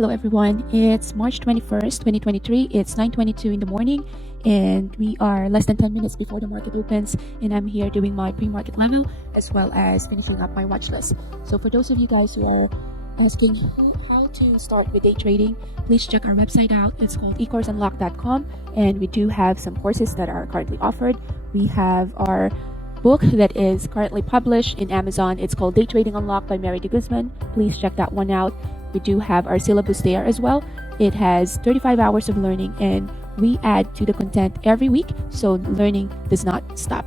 Hello everyone, it's March 21st, 2023. It's 9:22 in the morning and we are less than 10 minutes before the market opens, and I'm here doing my pre-market level as well as finishing up my watch list. So for those of you guys who are asking how to start with day trading, please check our website out. It's called ecourseunlock.com, and we do have some courses that are currently offered. We have our book that is currently published in Amazon. It's called Day Trading Unlocked by Mary de Guzman. Please check that one out. We do have our syllabus there as well. It has 35 hours of learning, and we add to the content every week, so learning does not stop.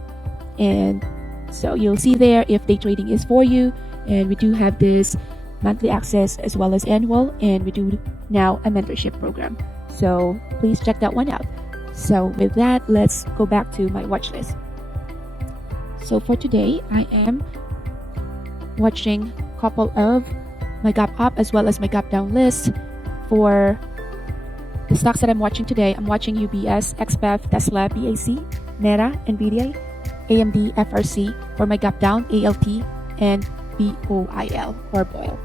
And so you'll see there if day trading is for you. And we do have this monthly access as well as annual, and we do now a mentorship program. So please check that one out. So with that, let's go back to my watch list. So for today, I am watching a couple of my gap up as well as my gap down list. For the stocks that I'm watching today, I'm watching UBS, XPEF, Tesla, BAC, Meta, NVIDIA, AMD, FRC. For my gap down, ALT and BOIL or BOIL.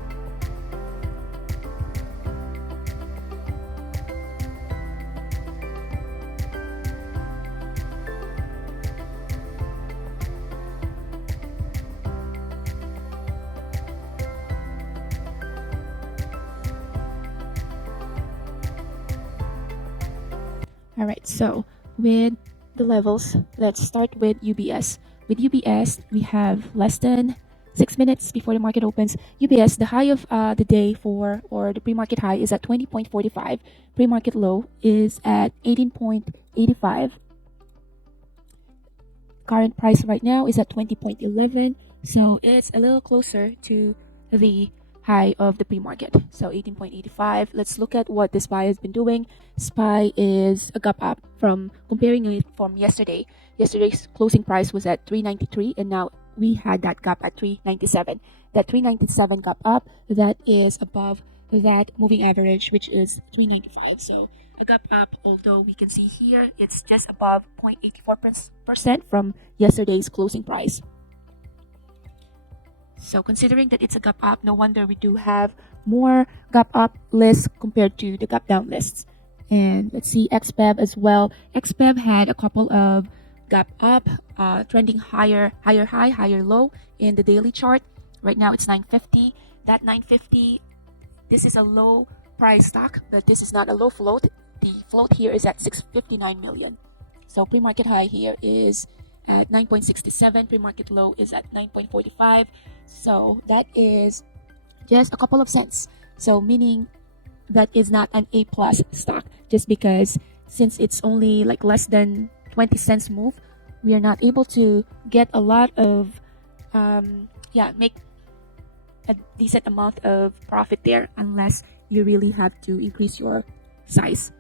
Alright, so with the levels, let's start with UBS. With UBS, we have less than 6 minutes before the market opens. UBS, the high of the day or the pre-market high is at 20.45. Pre-market low is at 18.85. Current price right now is at 20.11. So it's a little closer to the high of the pre-market, so 18.85. Let's look at what the SPY has been doing. SPY is a gap up from comparing it from yesterday. Yesterday's closing price was at 393, and now we had that gap at 397. That 397 gap up, that is above that moving average, which is 395. So a gap up, although we can see here it's just above 0.84% from yesterday's closing price. So considering that it's a gap up, no wonder we do have more gap up lists compared to the gap down lists. And let's see XPEV as well. XPEV had a couple of gap up, trending higher high, higher low in the daily chart. Right now it's 950. That 950, this is a low price stock, but this is not a low float. The float here is at 659 million. So pre-market high here is at 9.67, pre-market low is at 9.45. So that is just a couple of cents. So meaning that is not an A plus stock, just because since it's only like less than 20 cents move, we are not able to get a lot of make a decent amount of profit there unless you really have to increase your size.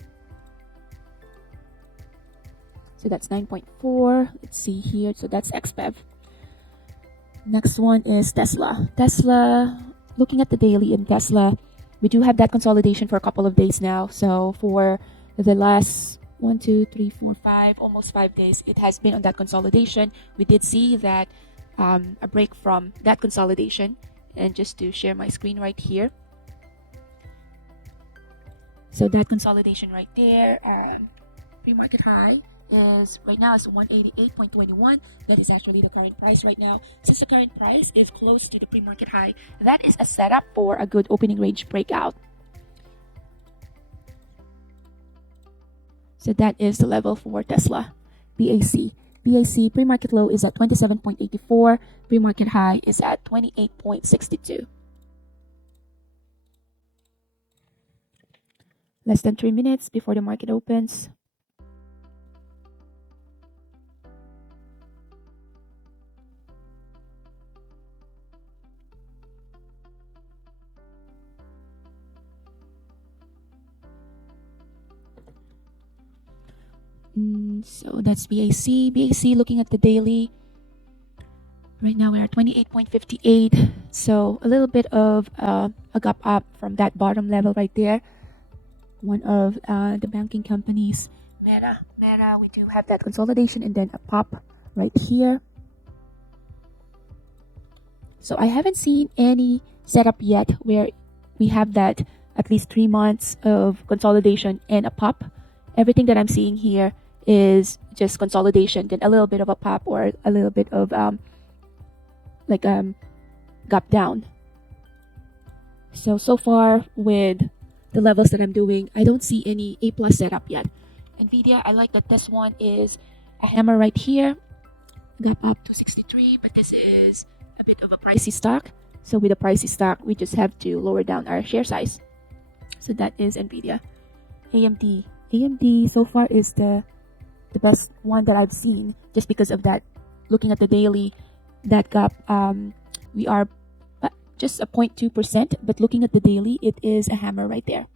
So that's 9.4. Let's see here. So that's XPEV. Next one is Tesla. Tesla, looking at the daily in Tesla, we do have that consolidation for a couple of days now. So for the last 1, 2, 3, 4, 5, almost 5 days, it has been on that consolidation. We did see that a break from that consolidation. And just to share my screen right here. So that consolidation right there, pre-market high is right now is 188.21. That is actually the current price right now. Since the current price is close to the pre-market high, that is a setup for a good opening range breakout. So that is the level for Tesla. BAC pre-market low is at 27.84. Pre-market high is at 28.62. Less than 3 minutes before the market opens. So that's BAC. BAC, looking at the daily. Right now we're at 28.58. So a little bit of a gap up from that bottom level right there. One of the banking companies, Meta, we do have that consolidation and then a pop right here. So I haven't seen any setup yet where we have that at least 3 months of consolidation and a pop. Everything that I'm seeing here is just consolidation, then a little bit of a pop or a little bit of gap down. So far with the levels that I'm doing, I don't see any A plus setup yet. Nvidia, I like that this one is a hammer right here, gap up to 63, but this is a bit of a pricey stock. So with a pricey stock, we just have to lower down our share size. So that is Nvidia. AMD so far is the best one that I've seen, just because of that. Looking at the daily, that gap, we are just a 0.2%, but looking at the daily, it is a hammer right there.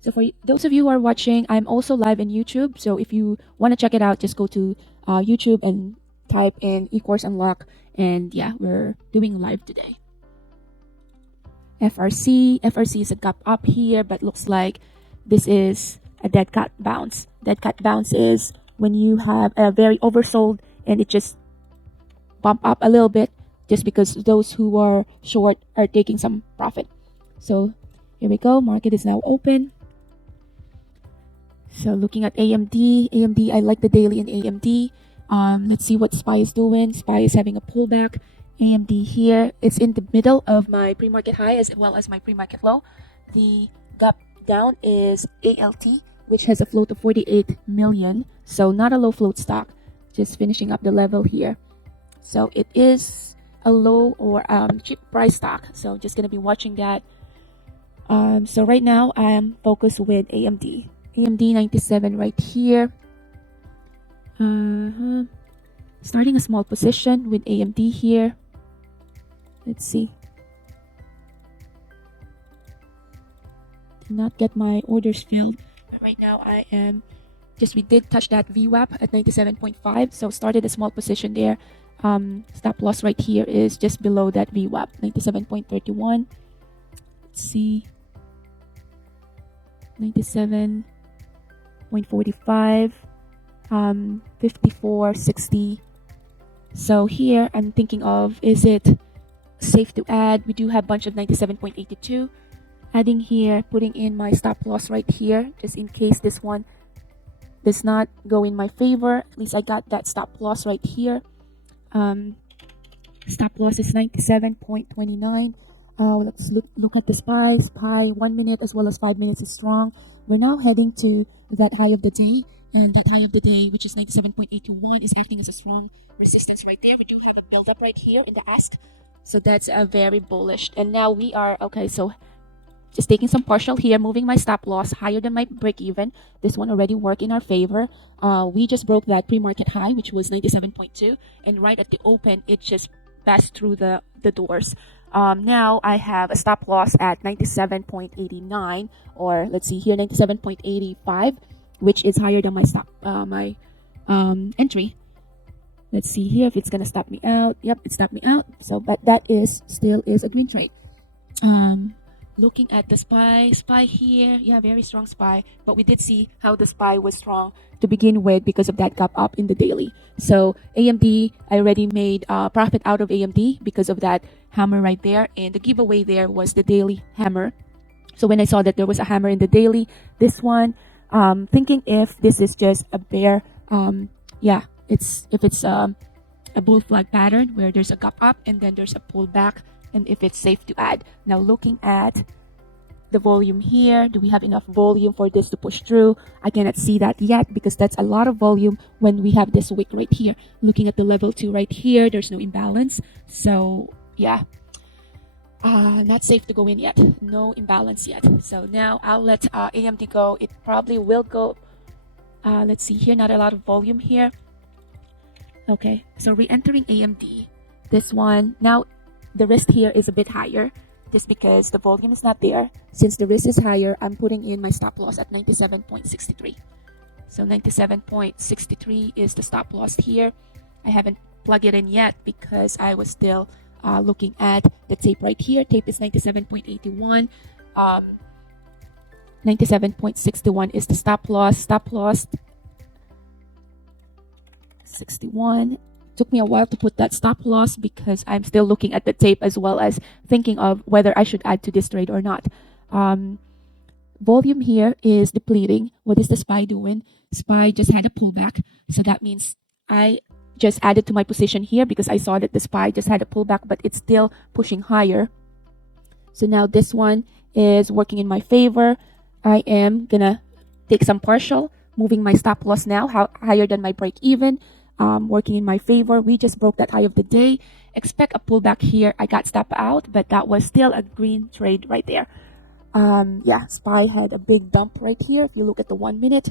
So for those of you who are watching, I'm also live in YouTube. So if you want to check it out, just go to YouTube and type in eCourse Unlock. And yeah, we're doing live today. FRC is a gap up here, but looks like this is a dead cat bounce. Dead cat bounce is when you have a very oversold and it just bump up a little bit, just because those who are short are taking some profit. So here we go. Market is now open. So looking at AMD, I like the daily in AMD. Let's see what SPY is doing. SPY is having a pullback. AMD here, it's in the middle of my pre-market high as well as my pre-market low. The gap down is ALT, which has a float of 48 million. So not a low float stock, just finishing up the level here. So it is a low or cheap price stock. So just going to be watching that. So right now I am focused with AMD. AMD 97 right here. Starting a small position with AMD here. Let's see. Did not get my orders filled. But right now I am we did touch that VWAP at 97.5. So started a small position there. Stop loss right here is just below that VWAP, 97.31. Let's see. 97.45. 54.60. So here I'm thinking of, is it safe to add? We do have a bunch of 97.82. Adding here, putting in my stop loss right here, just in case this one does not go in my favor. At least I got that stop loss right here. Stop loss is 97.29. Let's look at the SPY. SPY 1 minute as well as 5 minutes is strong. We're now heading to that high of the day. And that high of the day, which is 97.81, is acting as a strong resistance right there. We do have a build-up right here in the ask. So that's a very bullish. And now we are, okay, so just taking some partial here, moving my stop loss higher than my break-even. This one already worked in our favor. We just broke that pre-market high, which was 97.2. And right at the open, it just passed through the doors. Now I have a stop loss at 97.89, or let's see here, 97.85. Which is higher than my entry. Let's see here if it's gonna stop me out. Yep, it stopped me out. So, but that is still a green trade. Looking at the SPY here, yeah, very strong SPY. But we did see how the SPY was strong to begin with because of that gap up in the daily. So AMD, I already made profit out of AMD because of that hammer right there, and the giveaway there was the daily hammer. So when I saw that there was a hammer in the daily, this one. Thinking if this is just a bear, if it's a bull flag pattern where there's a gap up and then there's a pullback, and if it's safe to add. Now looking at the volume here, do we have enough volume for this to push through? I cannot see that yet because that's a lot of volume when we have this wick right here. Looking at the level 2 right here, there's no imbalance. So yeah. Not safe to go in yet. No imbalance yet. So now I'll let AMD go. It probably will go. Let's see here. Not a lot of volume here. Okay. So re-entering AMD. This one. Now the risk here is a bit higher. Just because the volume is not there. Since the risk is higher, I'm putting in my stop loss at 97.63. So 97.63 is the stop loss here. I haven't plugged it in yet because I was still looking at the tape right here. Tape is 97.81. 97.61 is the stop loss. Stop loss 61. took me a while to put that stop loss because I'm still looking at the tape as well as thinking of whether I should add to this trade or not. Volume here is depleting. What is the SPY doing? SPY just had a pullback. So that means I just added to my position here because I saw that the SPY just had a pullback, but it's still pushing higher. So now this one is working in my favor. I am gonna take some partial, moving my stop loss now higher than my break even, working in my favor. We just broke that high of the day. Expect a pullback here. I got stop out, but that was still a green trade right there. Yeah, SPY had a big dump right here. If you look at the 1 minute,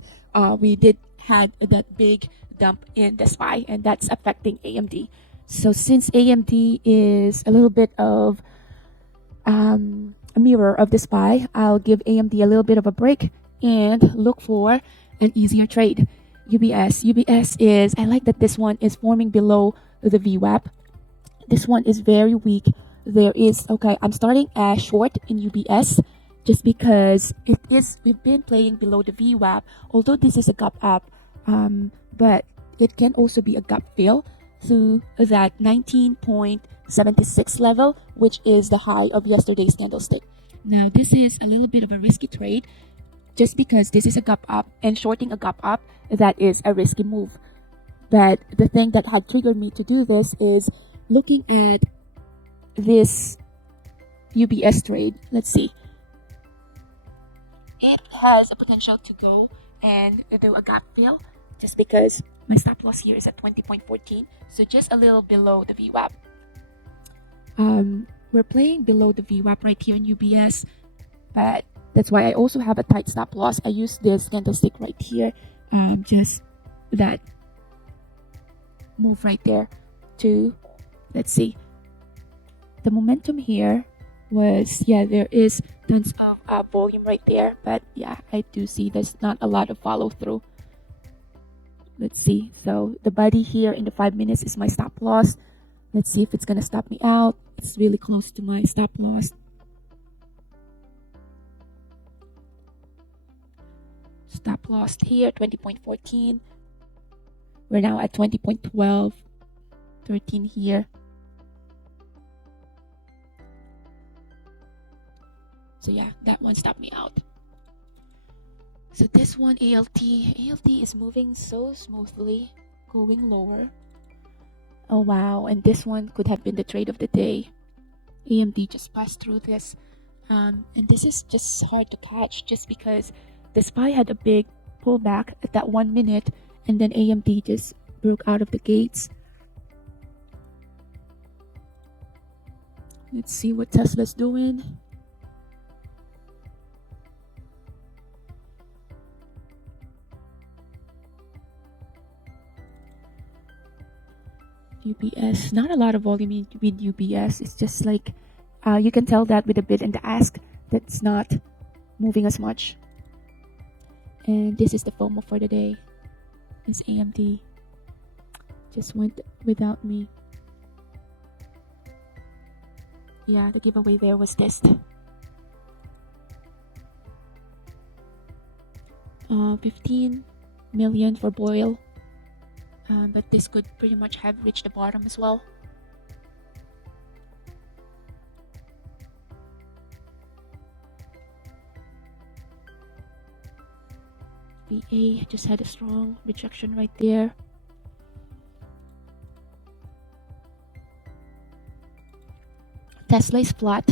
we did had that big dump in the SPY, and that's affecting AMD. So since AMD is a little bit of a mirror of the SPY, I'll give AMD a little bit of a break and look for an easier trade. UBS is, I like that this one is forming below the VWAP. This one is very weak. I'm starting as short in UBS just because we've been playing below the VWAP, although this is a gap up, but it can also be a gap fill through that 19.76 level, which is the high of yesterday's candlestick. Now, this is a little bit of a risky trade just because this is a gap up, and shorting a gap up, that is a risky move. But the thing that had triggered me to do this is looking at this UBS trade. Let's see. It has a potential to go and do a gap fill just because my stop loss here is at 20.14, so just a little below the VWAP. We're playing below the VWAP right here in UBS, but that's why I also have a tight stop loss. I use this candlestick right here, just that move right there to, let's see, the momentum here was, yeah, there is tons of volume right there, but yeah, I do see there's not a lot of follow through. Let's see, so the body here in the 5 minutes is my stop loss. Let's see if it's gonna stop me out. It's really close to my stop loss. Stop loss here, 20.14. We're now at 20.12, 13 here. So yeah, that one stopped me out. So this one, ALT is moving so smoothly, going lower. Oh wow, and this one could have been the trade of the day. AMD just passed through this. And this is just hard to catch just because the SPY had a big pullback at that 1 minute, and then AMD just broke out of the gates. Let's see what Tesla's doing. UBS, not a lot of volume with UBS. It's just like you can tell that with the bid and the ask, that's not moving as much. And this is the FOMO for the day. It's AMD. Just went without me. Yeah, the giveaway there was this. 15 million for Boyle. But this could pretty much have reached the bottom as well. VA just had a strong rejection right there. Tesla is flat.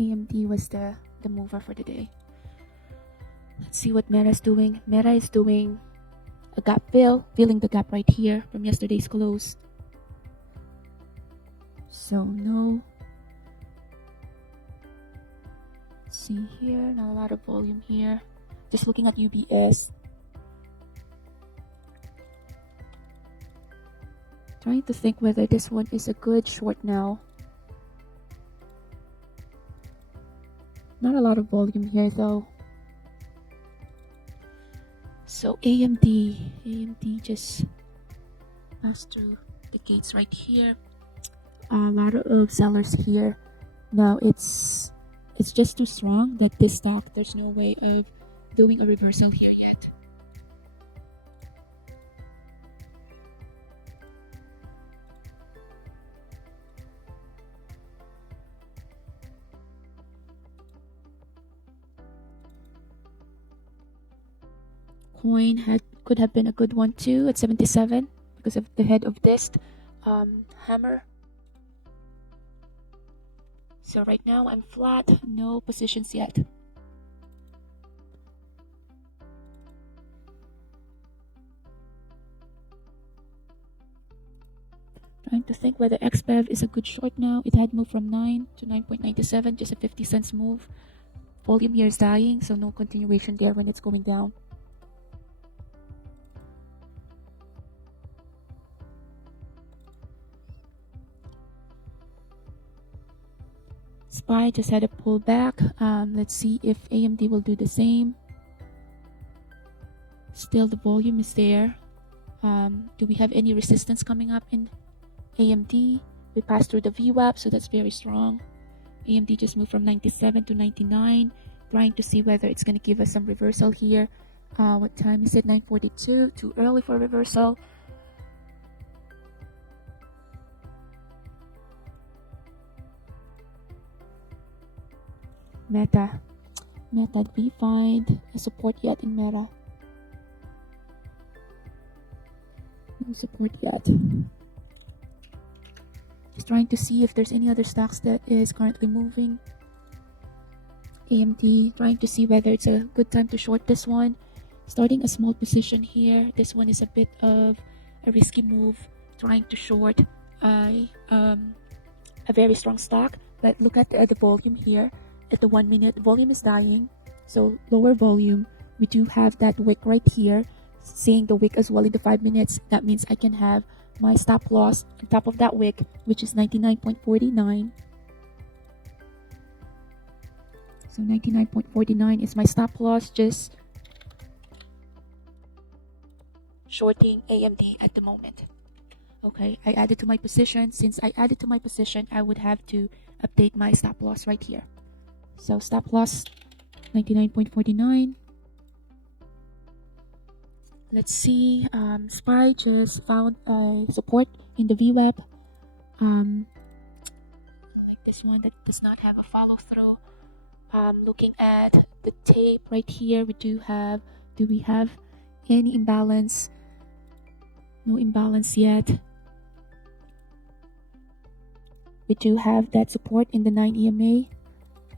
AMD was the mover for the day. Let's see what Meta is doing. Meta is doing a gap fill, filling the gap right here from yesterday's close. So no. Let's see here, not a lot of volume here. Just looking at UBS. Trying to think whether this one is a good short now. Not a lot of volume here though. So AMD just passed through the gates right here. A lot of sellers here. Now it's just too strong that this stock, there's no way of doing a reversal here yet. coin could have been a good one too at 77 because of the head of this hammer. So right now I'm flat, no positions yet. Trying to think whether XBEV is a good short now. It had moved from 9 to 9.97, just a 50 cents move. Volume here is dying, so no continuation there when it's going down. SPY just had a pullback. Let's see if AMD will do the same. Still the volume is there. Do we have any resistance coming up in AMD? We passed through the VWAP, so that's very strong. AMD just moved from 97 to 99. Trying to see whether it's going to give us some reversal here. What time is it? 9:42. Too early for reversal. Meta. Did we find a support yet in Meta? No support yet. Just trying to see if there's any other stocks that is currently moving. AMD, trying to see whether it's a good time to short this one. Starting a small position here. This one is a bit of a risky move. Trying to short a very strong stock. But look at the volume here. At the 1 minute, volume is dying. So lower volume. We do have that wick right here. Seeing the wick as well in the 5 minutes. That means I can have my stop loss on top of that wick, which is 99.49. So 99.49 is my stop loss, just shorting AMD at the moment. Okay, I added to my position. Since I added to my position, I would have to update my stop loss right here. So stop loss 99.49. Let's see, SPY just found support in the VWAP. Like this one that does not have a follow through. Looking at the tape right here, do we have any imbalance? No imbalance yet. We do have that support in the 9 EMA.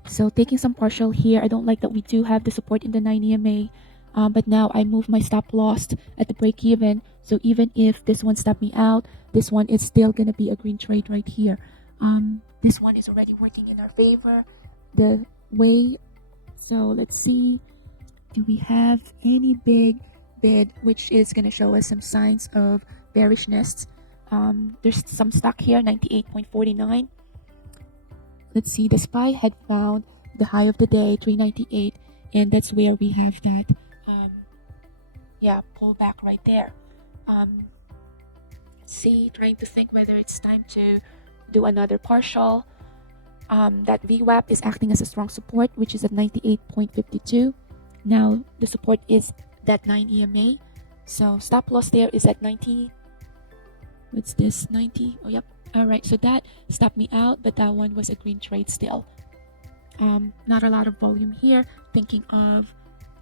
So taking some partial here. I don't like that we do have the support in the 9 EMA. But now I move my stop loss at the break even. So even if this one stopped me out, this one is still going to be a green trade right here. This one is already working in our favor. The way, so let's see, do we have any big bid which is going to show us some signs of bearishness? There's some stock here, 98.49. Let's see, the SPY had found the high of the day, 398, and that's where we have that pullback right there. See, trying to think whether it's time to do another partial. That VWAP is acting as a strong support, which is at 98.52. Now the support is that 9 EMA. So stop loss there is at 90. What's this? 90. Oh, yep. All right. So that stopped me out, but that one was a green trade still. Not a lot of volume here. Thinking of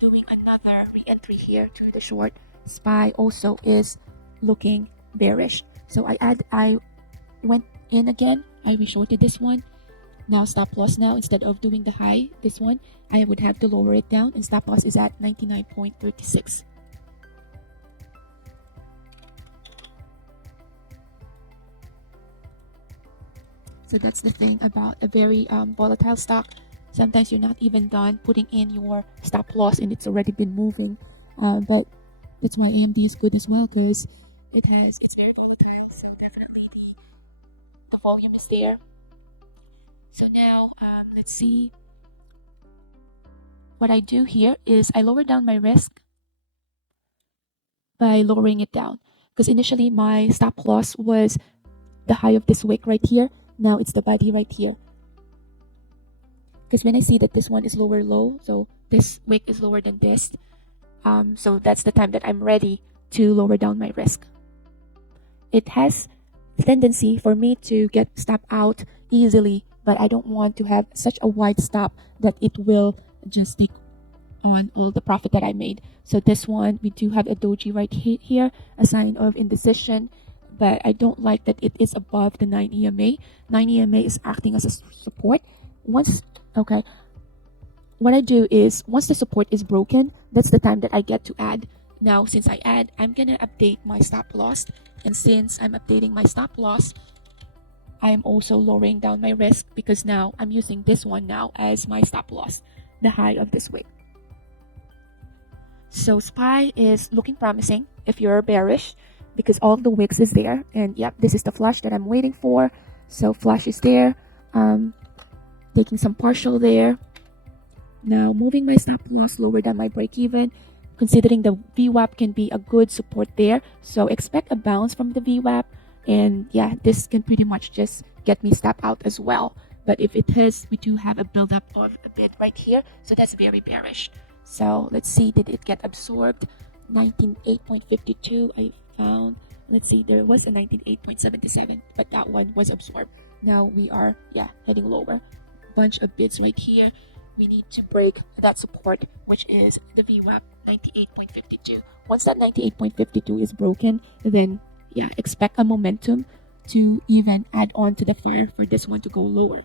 doing another re-entry here to the short. SPY also is looking bearish. So I went in again. I re-shorted this one. Now stop loss now, instead of doing the high, this one, I would have to lower it down, and stop loss is at 99.36. So that's the thing about a very volatile stock. Sometimes you're not even done putting in your stop loss and it's already been moving. But that's why AMD is good as well, because it's very volatile. So definitely the volume is there. So now, let's see. What I do here is I lower down my risk by lowering it down. Because initially my stop loss was the high of this wick right here. Now it's the body right here. Because when I see that this one is lower low, so this wick is lower than this, so that's the time that I'm ready to lower down my risk. It has tendency for me to get stop out easily, but I don't want to have such a wide stop that it will just take on all the profit that I made. So this one, we do have a doji right here, a sign of indecision, but I don't like that it is above the 9 EMA. 9 EMA is acting as a support. Okay, what I do is once the support is broken, that's the time that I get to add. Now, since I add, I'm gonna update my stop loss. And since I'm updating my stop loss, I'm also lowering down my risk because now I'm using this one now as my stop loss, the high of this wick. So SPY is looking promising if you're bearish because all the wicks is there. And yep, this is the flush that I'm waiting for. So flush is there. Taking some partial there. Now moving my stop loss lower than my break even. Considering the VWAP can be a good support there. So expect a bounce from the VWAP. And yeah, this can pretty much just get me stop out as well. But if it is, we do have a buildup of a bid right here. So that's very bearish. So let's see, did it get absorbed? 19.8.52 I found. Let's see, there was a 19.8.77, but that one was absorbed. Now we are, heading lower. Bunch of bids right here. We need to break that support, which is the VWAP 98.52. Once that 98.52 is broken, then expect a momentum to even add on to the fire for this one to go lower.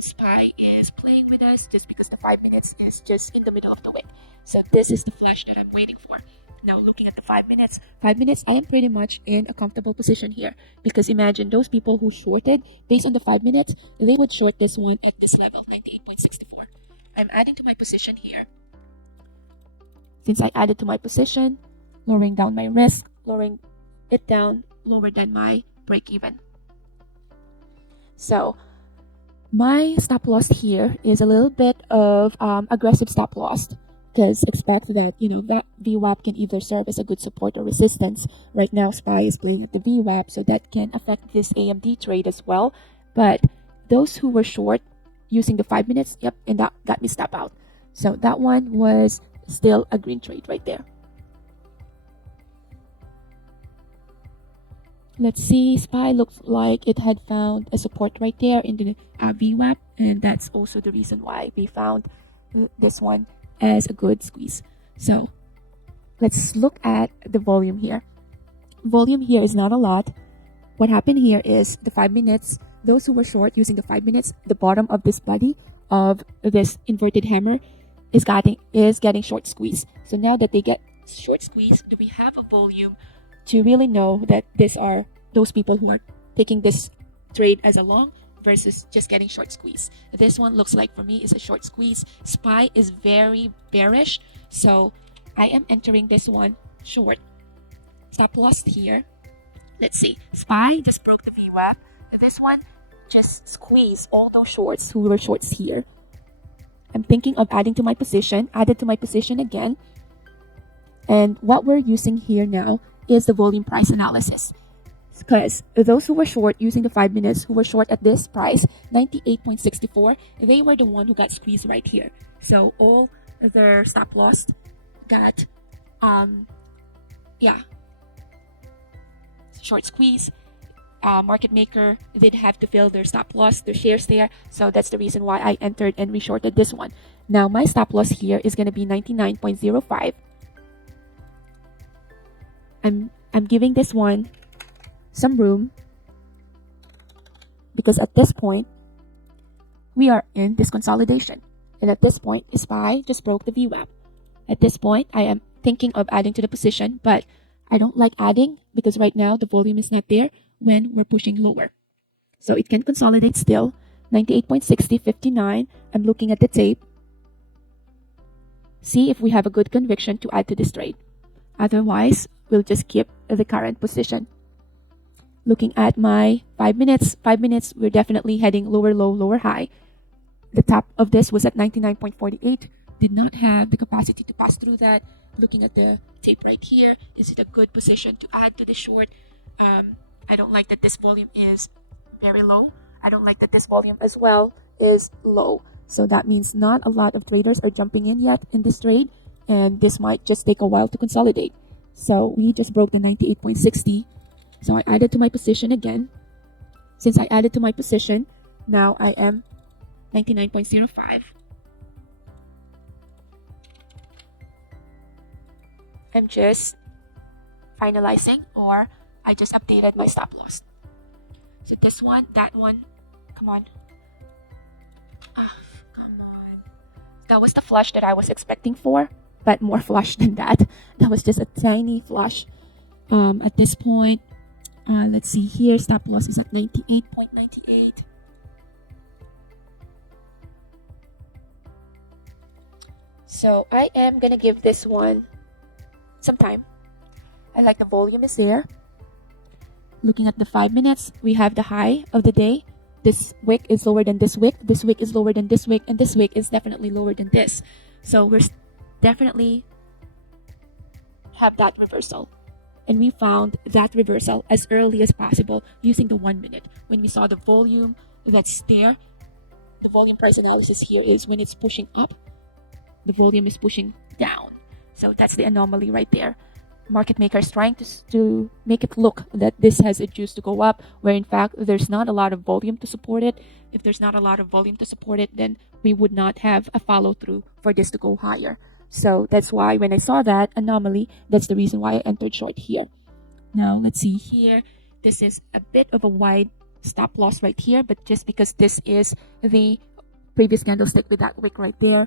SPY is playing with us just because the 5 minutes is just in the middle of the wick. So this is the flash that I'm waiting for. Now looking at the 5 minutes, I am pretty much in a comfortable position here because imagine those people who shorted based on the 5 minutes, they would short this one at this level, 98.64. I'm adding to my position here. Since I added to my position, lowering down my risk, lowering it down lower than my break even. So my stop loss here is a little bit of aggressive stop loss because expect that that VWAP can either serve as a good support or resistance. Right now SPY is playing at the VWAP, so that can affect this AMD trade as well. But those who were short using the 5 minutes, and that got me stop out. So that one was still a green trade right there. Let's see, SPY looks like it had found a support right there in the VWAP, and that's also the reason why we found this one as a good squeeze. So let's look at the volume here. Volume here is not a lot. What happened here is the 5 minutes, those who were short using the 5 minutes, the bottom of this body of this inverted hammer is getting short squeeze. So now that they get short squeeze, do we have a volume to really know that these are those people who are taking this trade as a long versus just getting short squeeze? This one looks like for me is a short squeeze. SPY is very bearish, so I am entering this one short. Stop loss here. Let's see, SPY just broke the VWAP. This one just squeeze all those shorts who were shorts here. I'm thinking of added to my position again. And what we're using here now is the volume price analysis. Because those who were short using the 5 minutes, who were short at this price, 98.64, they were the one who got squeezed right here. So all their stop loss got, short squeeze. Market maker did have to fill their stop loss, their shares there. So that's the reason why I entered and reshorted this one. Now my stop loss here is going to be 99.05. I'm giving this one some room because at this point we are in this consolidation, and at this point SPY just broke the VWAP. At this point I am thinking of adding to the position, but I don't like adding because right now the volume is not there when we're pushing lower. So it can consolidate still. 98.60, 59. I'm looking at the tape. See if we have a good conviction to add to this trade. Otherwise, we'll just keep the current position. Looking at my 5 minutes, we're definitely heading lower low, lower high. The top of this was at 99.48. Did not have the capacity to pass through that. Looking at the tape right here, is it a good position to add to the short? I don't like that this volume is very low. I don't like that this volume as well is low. So that means not a lot of traders are jumping in yet in this trade, and this might just take a while to consolidate. So we just broke the 98.60. So I added to my position again. Since I added to my position, now I am 99.05. am just finalizing, or I just updated my stop loss. So this one, that one, come on. Come on. That was the flush that I was expecting for, but more flush than that. That was just a tiny flush. At this point, let's see here, stop loss is at 98.98. So I am gonna give this one some time. I like the volume is there. Looking at the 5 minutes, we have the high of the day. This wick is lower than this wick. This wick is lower than this wick, and this wick is definitely lower than this. So we're definitely have that reversal. And we found that reversal as early as possible using the 1 minute. When we saw the volume that's there, the volume price analysis here is when it's pushing up, the volume is pushing down. So that's the anomaly right there. Market makers trying to make it look that this has a juice to go up, where in fact there's not a lot of volume to support it. If there's not a lot of volume to support it, then we would not have a follow through for this to go higher. So that's why when I saw that anomaly, that's the reason why I entered short here. Now let's see here. This is a bit of a wide stop loss right here, but just because this is the previous candlestick with that wick right there,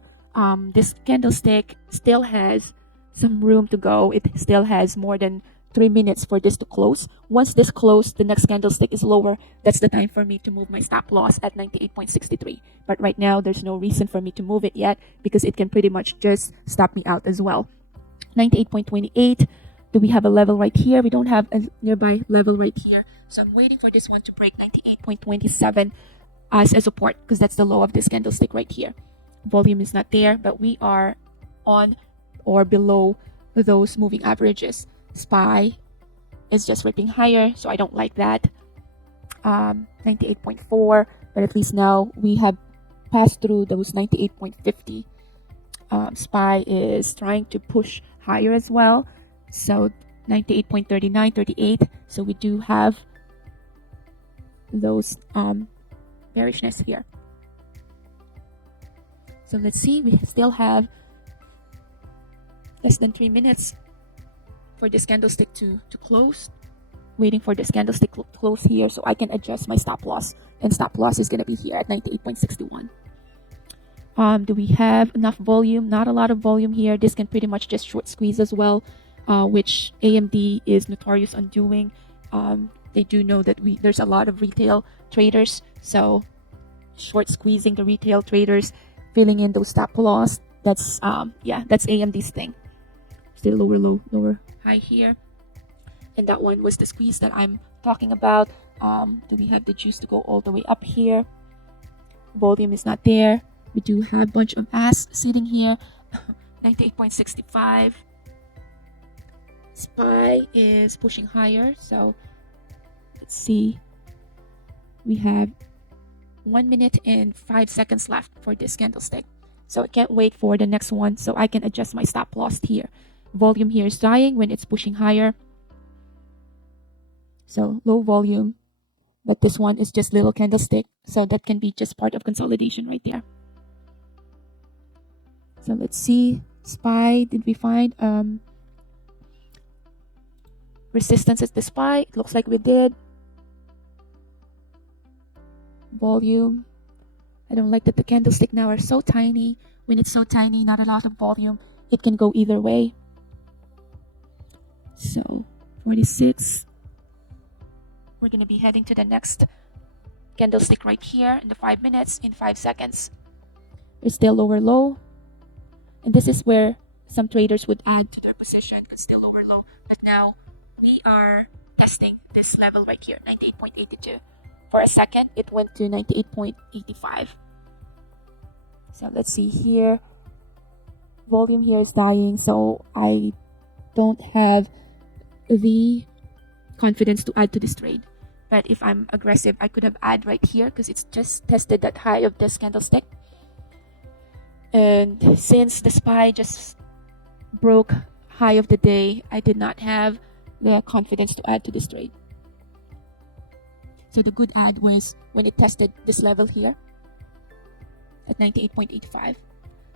this candlestick still has some room to go. It still has more than 3 minutes for this to close. Once this closed, the next candlestick is lower. That's the time for me to move my stop loss at 98.63. But right now, there's no reason for me to move it yet because it can pretty much just stop me out as well. 98.28. Do we have a level right here? We don't have a nearby level right here. So I'm waiting for this one to break 98.27 as a support because that's the low of this candlestick right here. Volume is not there, but we are on or below those moving averages. SPY is just ripping higher, so I don't like that. 98.4, but at least now we have passed through those 98.50. SPY is trying to push higher as well, so 98.39, 38. So we do have those bearishness here. So let's see, we still have less than 3 minutes for this candlestick to close. Waiting for this candlestick to close here so I can adjust my stop loss. And stop loss is going to be here at 98.61. Do we have enough volume? Not a lot of volume here. This can pretty much just short squeeze as well, which AMD is notorious on doing. They do know that there's a lot of retail traders, so short squeezing the retail traders, filling in those stop loss. That's that's AMD's thing. Still lower low, lower high here. And that one was the squeeze that I'm talking about. Do we have the juice to go all the way up here? Volume is not there. We do have a bunch of ass sitting here. 98.65. SPY is pushing higher. So let's see. We have 1 minute and 5 seconds left for this candlestick. So I can't wait for the next one so I can adjust my stop loss here. Volume here is dying when it's pushing higher. So low volume, but this one is just little candlestick. So that can be just part of consolidation right there. So let's see. SPY, did we find resistance at the SPY? It looks like we did. Volume. I don't like that the candlestick now are so tiny. When it's so tiny, not a lot of volume, it can go either way. So 46. We're going to be heading to the next candlestick right here in the 5 minutes, in 5 seconds. It's still lower low. And this is where some traders would add to their position. It's still lower low. But now we are testing this level right here, 98.82. For a second, it went to 98.85. So let's see here. Volume here is dying, so I don't have the confidence to add to this trade. But if I'm aggressive, I could have add right here because it's just tested that high of this candlestick. And since the SPY just broke high of the day, I did not have the confidence to add to this trade. So the good add was when it tested this level here at 98.85.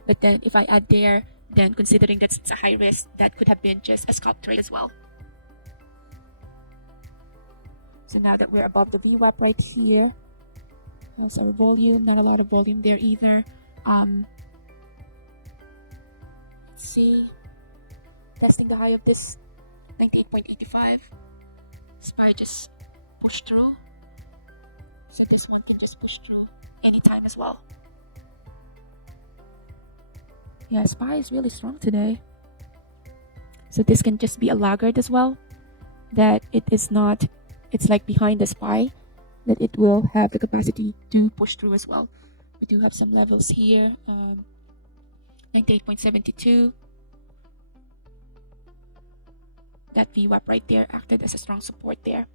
But then if I add there, then considering that it's a high risk, that could have been just a scalp trade as well. So now that we're above the VWAP right here, that's our volume. Not a lot of volume there either. Let's see, testing the high of this 98.85. SPY just pushed through. So this one can just push through anytime as well. Yeah, SPY is really strong today. So this can just be a laggard as well. That it is not, it's like behind the SPY, that it will have the capacity to push through as well. We do have some levels here. 98.72. That VWAP right there acted as a strong support there.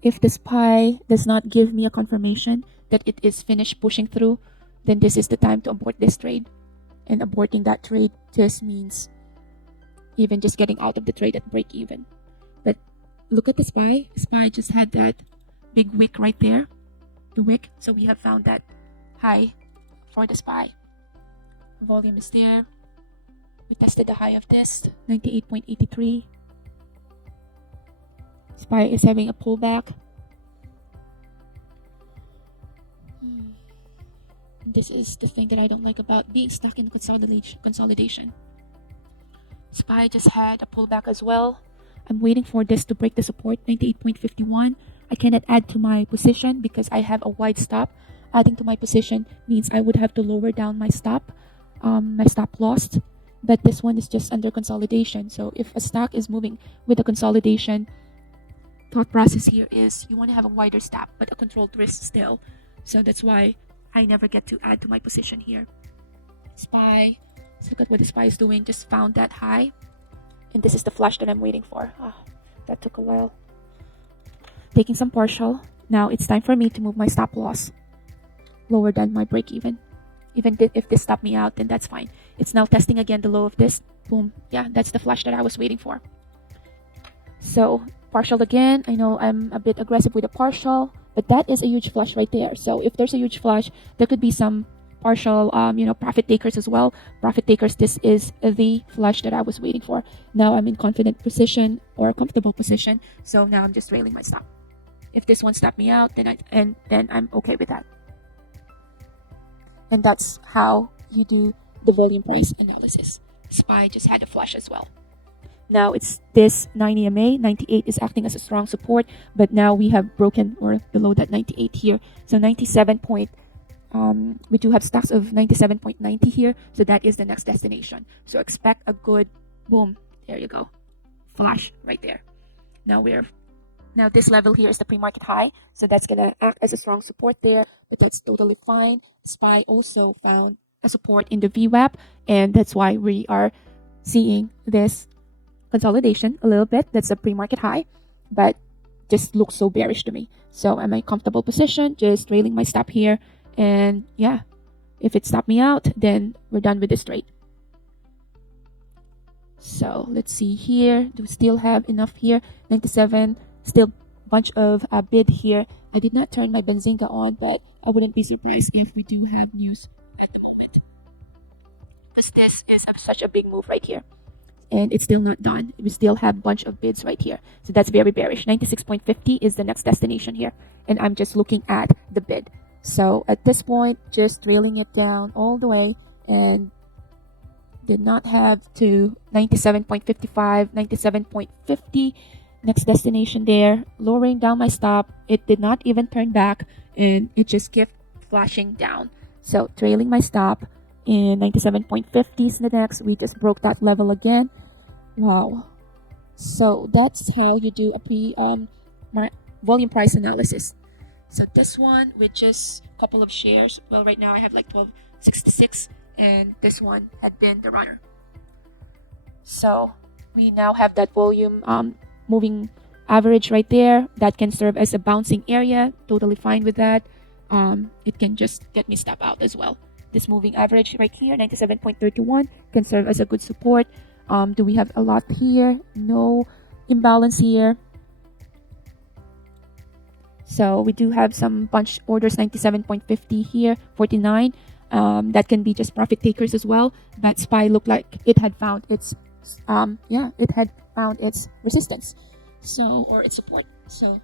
If the SPY does not give me a confirmation that it is finished pushing through, then this is the time to abort this trade. And aborting that trade just means even just getting out of the trade at break even. But look at the SPY. SPY just had that big wick right there. The wick. So we have found that high for the SPY. Volume is there. We tested the high of this, 98.83. SPY is having a pullback. This is the thing that I don't like about being stuck in consolidation. SPY just had a pullback as well. I'm waiting for this to break the support, 98.51. I cannot add to my position because I have a wide stop. Adding to my position means I would have to lower down my stop loss. But this one is just under consolidation. So if a stock is moving with a consolidation, thought process here is you want to have a wider stop but a controlled risk still. So that's why I never get to add to my position here. SPY, let's look at what the SPY is doing. Just found that high, and this is the flush that I'm waiting for. That took a while. Taking some partial. Now it's time for me to move my stop loss lower than my break even. Even if this stopped me out, then that's fine. It's now testing again the low of this. Boom. Yeah, that's the flush that I was waiting for. So partial again. I know I'm a bit aggressive with a partial, but that is a huge flush right there. So if there's a huge flush, there could be some partial profit takers as well. Profit takers, this is the flush that I was waiting for. Now I'm in confident position or comfortable position. So now I'm just trailing my stop. If this one stopped me out, then I'm okay with that. And that's how you do the volume price analysis. SPY just had a flush as well. Now it's this 9 EMA, 98 is acting as a strong support, but now we have broken or below that 98 here. So 97 point, we do have stocks of 97.90 here. So that is the next destination. So expect a good boom. There you go. Flash right there. Now this level here is the pre-market high. So that's going to act as a strong support there, but that's totally fine. SPY also found a support in the VWAP, and that's why we are seeing this consolidation a little bit. That's a pre-market high, but just looks so bearish to me. So I'm in a comfortable position, just trailing my stop here. And yeah, if it stopped me out, then we're done with this trade. So let's see here. Do we still have enough here? 97, still bunch of bid here. I did not turn my Benzinga on, but I wouldn't be surprised if we do have news at the moment, because this is such a big move right here, and it's still not done. We still have a bunch of bids right here, so that's very bearish. 96.50 is the next destination here, and I'm just looking at the bid. So at this point, just trailing it down all the way, and did not have to 97.55, 97.50. Next destination there, lowering down my stop. It did not even turn back, and it just kept flashing down. So trailing my stop in 97.50 is the next. We just broke that level again. Wow. So that's how you do a volume price analysis. So this one with just a couple of shares. Well, right now I have like 1266, and this one had been the runner. So we now have that volume moving average right there that can serve as a bouncing area. Totally fine with that. It can just get me stop out as well. This moving average right here, 97.31, can serve as a good support. Do we have a lot here? No imbalance here. So we do have some bunch orders, 97.50 here, 49. That can be just profit takers as well. But SPY looked like it had found its resistance, so, or its support. So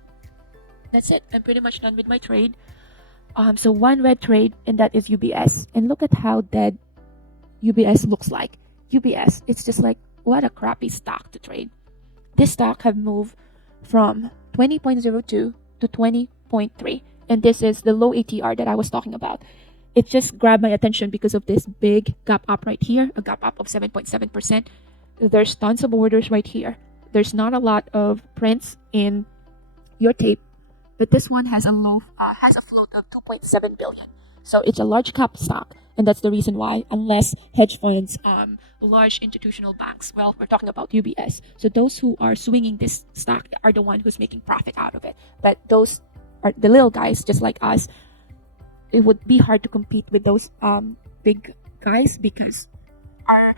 that's it. I'm pretty much done with my trade. So one red trade, and that is UBS. And look at how dead UBS looks like. UBS, it's just like, what a crappy stock to trade. This stock have moved from 20.02 to 20.3, and this is the low ATR that I was talking about. It just grabbed my attention because of this big gap up right here, a gap up of 7.7%. There's tons of orders right here. There's not a lot of prints in your tape, but this one has a float of 2.7 billion. So it's a large cap stock, and that's the reason why, unless hedge funds, large institutional banks, well, we're talking about UBS. So those who are swinging this stock are the one who's making profit out of it. But those are the little guys, just like us. It would be hard to compete with those big guys because our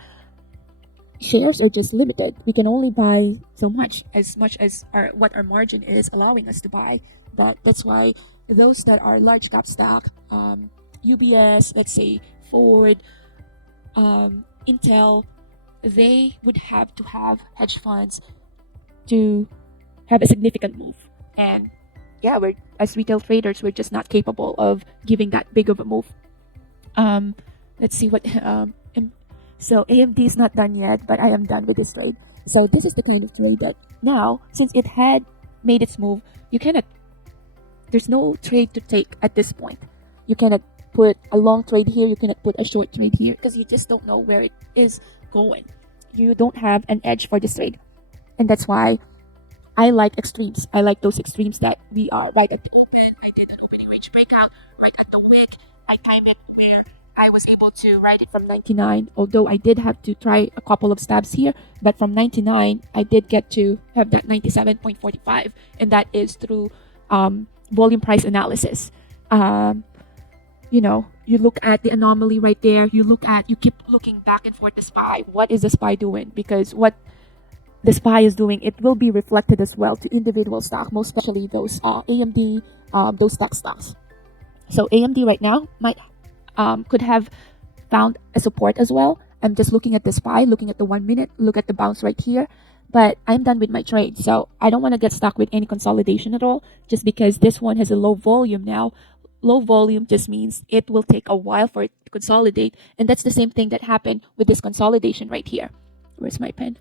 shares are just limited. We can only buy so much as what our margin is allowing us to buy. But that's why those that are large cap stock, UBS, let's say Ford, Intel, they would have to have hedge funds to have a significant move. And yeah, we're, as retail traders, we're just not capable of giving that big of a move. Let's see what so AMD is not done yet, but I am done with this trade. So this is the kind of trade that now, since it had made its move, you cannot, there's no trade to take at this point. You cannot put a long trade here, you cannot put a short trade here, because you just don't know where it is going. You don't have an edge for this trade. And that's why I like extremes. I like those extremes that we are right at the open. I did an opening range breakout right at the wick. I timed it where I was able to ride it from 99, although I did have to try a couple of stabs here, but from 99 I did get to have that 97.45, and that is through volume price analysis. You know, you look at the anomaly right there, you keep looking back and forth the SPY. What is the SPY doing? Because what the SPY is doing, it will be reflected as well to individual stock, most especially those AMD, those stocks. So AMD right now might could have found a support as well. I'm just looking at the SPY, looking at the 1 minute, look at the bounce right here. But I'm done with my trade, so I don't want to get stuck with any consolidation at all, just because this one has a low volume now. Low volume just means it will take a while for it to consolidate, and that's the same thing that happened with this consolidation right here. Where's my pen?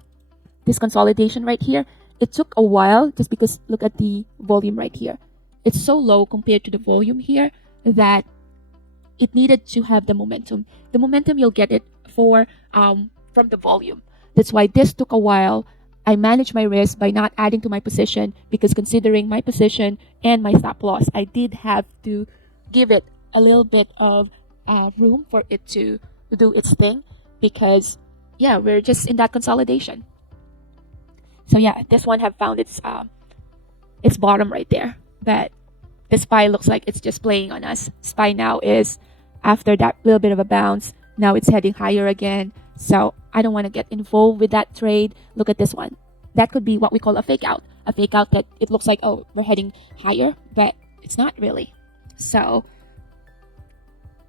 This consolidation right here, it took a while just because look at the volume right here. It's so low compared to the volume here that it needed to have the momentum. The momentum, you'll get it from the volume. That's why this took a while. I managed my risk by not adding to my position, because considering my position and my stop loss, I did have to give it a little bit of room for it to do its thing, because yeah, we're just in that consolidation. So yeah, this one have found its bottom right there, but the SPY looks like it's just playing on us. SPY now is, after that little bit of a bounce, now it's heading higher again. So I don't want to get involved with that trade. Look at this one. That could be what we call a fake out. A fake out that it looks like, oh, we're heading higher, but it's not really. So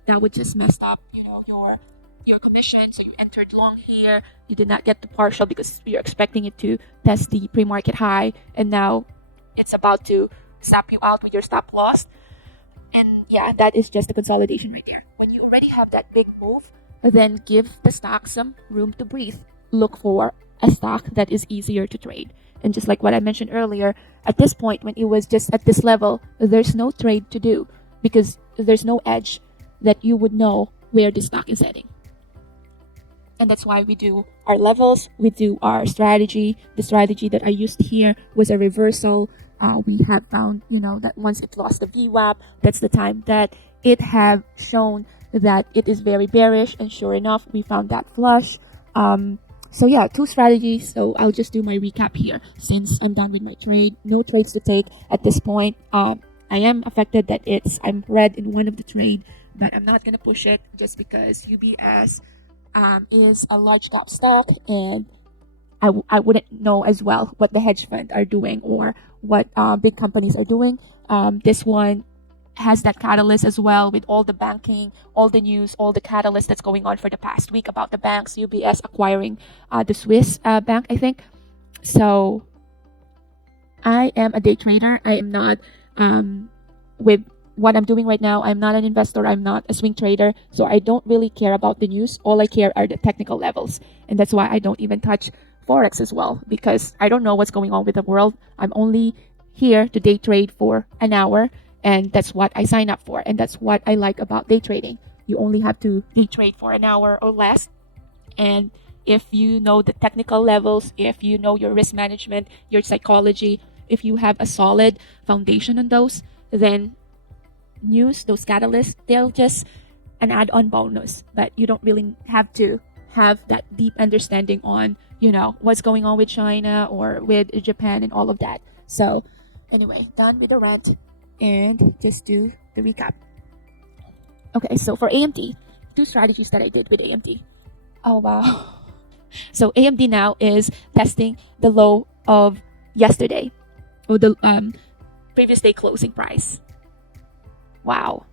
that would just mess up, your commission. So you entered long here, you did not get the partial because you're expecting it to test the pre-market high, and now it's about to stop you out with your stop loss. And yeah, that is just the consolidation right here. When you already have that big move, then give the stock some room to breathe. Look for a stock that is easier to trade. And just like what I mentioned earlier, at this point, when it was just at this level, there's no trade to do because there's no edge that you would know where the stock is heading. And that's why we do our levels, we do our strategy. The strategy that I used here was a reversal. We have found, that once it lost the VWAP, that's the time that it have shown that it is very bearish. And sure enough, we found that flush. So yeah, two strategies. So I'll just do my recap here since I'm done with my trade. No trades to take at this point. I am affected that I'm red in one of the trade, but I'm not going to push it just because UBS is a large cap stock, and I wouldn't know as well what the hedge fund are doing or what big companies are doing. This one has that catalyst as well, with all the banking, all the news, all the catalyst that's going on for the past week about the banks, UBS acquiring the Swiss bank, I think. So I am a day trader. I am not, with what I'm doing right now, I'm not an investor. I'm not a swing trader. So I don't really care about the news. All I care are the technical levels. And that's why I don't even touch Forex as well, because I don't know what's going on with the world. I'm only here to day trade for an hour, and that's what I sign up for. And that's what I like about day trading. You only have to day trade for an hour or less. And if you know the technical levels, if you know your risk management, your psychology, if you have a solid foundation on those, then news, those catalysts, they'll just an add-on bonus. But you don't really have to have that deep understanding on, what's going on with China or with Japan and all of that. So anyway, done with the rant, and just do the recap. Okay, so for AMD, 2 strategies that I did with AMD. Oh wow. So AMD now is testing the low of yesterday, or the previous day closing price. Wow.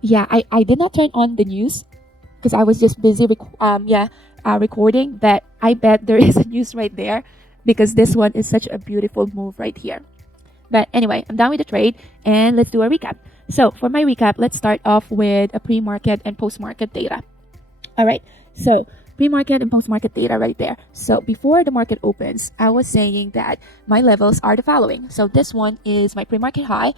Yeah, I did not turn on the news because I was just busy recording, but I bet there is a news right there, because this one is such a beautiful move right here. But anyway, I'm done with the trade, and let's do a recap. So for my recap, let's start off with a pre-market and post-market data. All right, so pre-market and post-market data right there. So before the market opens, I was saying that my levels are the following. So this one is my pre-market high.